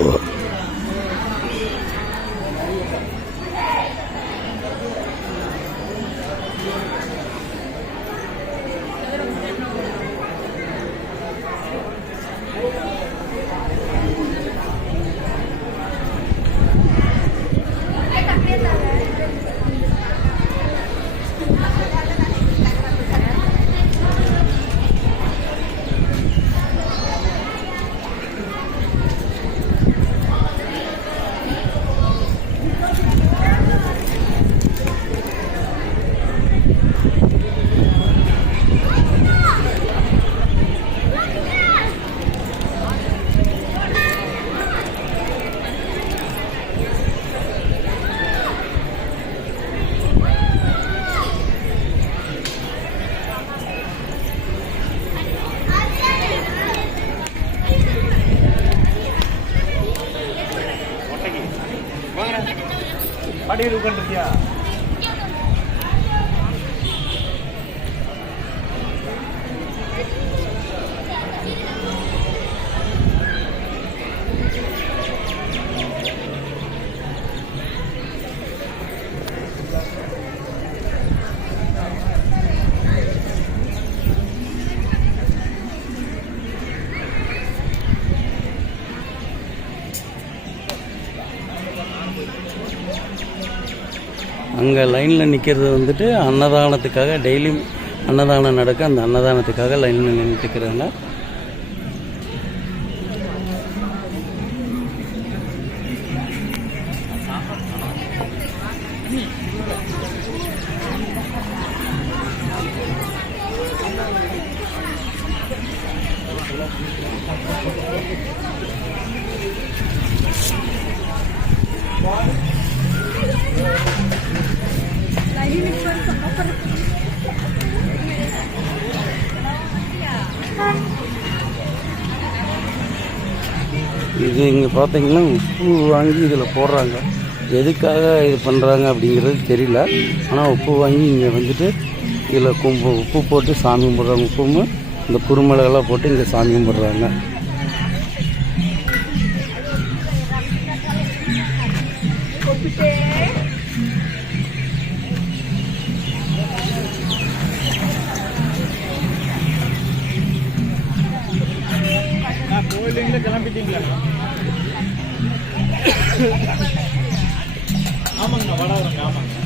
Oh. படியில் உட்காந்துருக்கியா அங்கே லைனில் நிற்கிறது வந்துட்டு அன்னதானத்துக்காக டெய்லியும் அன்னதானம் நடக்க அந்த அன்னதானத்துக்காக லைனில் நின்றுட்டுருக்குறாங்க இது இங்கே பார்த்தீங்கன்னா உப்பு வாங்கி இதில் போடுறாங்க. எதுக்காக இது பண்ணுறாங்க அப்படிங்கிறது தெரியல. ஆனால் உப்பு வாங்கி இங்கே வந்துட்டு இதில் கும்பு உப்பு போட்டு சாமி கும்பிட்றாங்க. உப்பும் இந்த குருமிளகெல்லாம் போட்டு இங்கே சாமி கும்பிட்றாங்க. நான் கோயிலுங்கள கிளம்பிட்டீங்களா? ஆமாங்கண்ணா வட வருங்க ஆமாங்க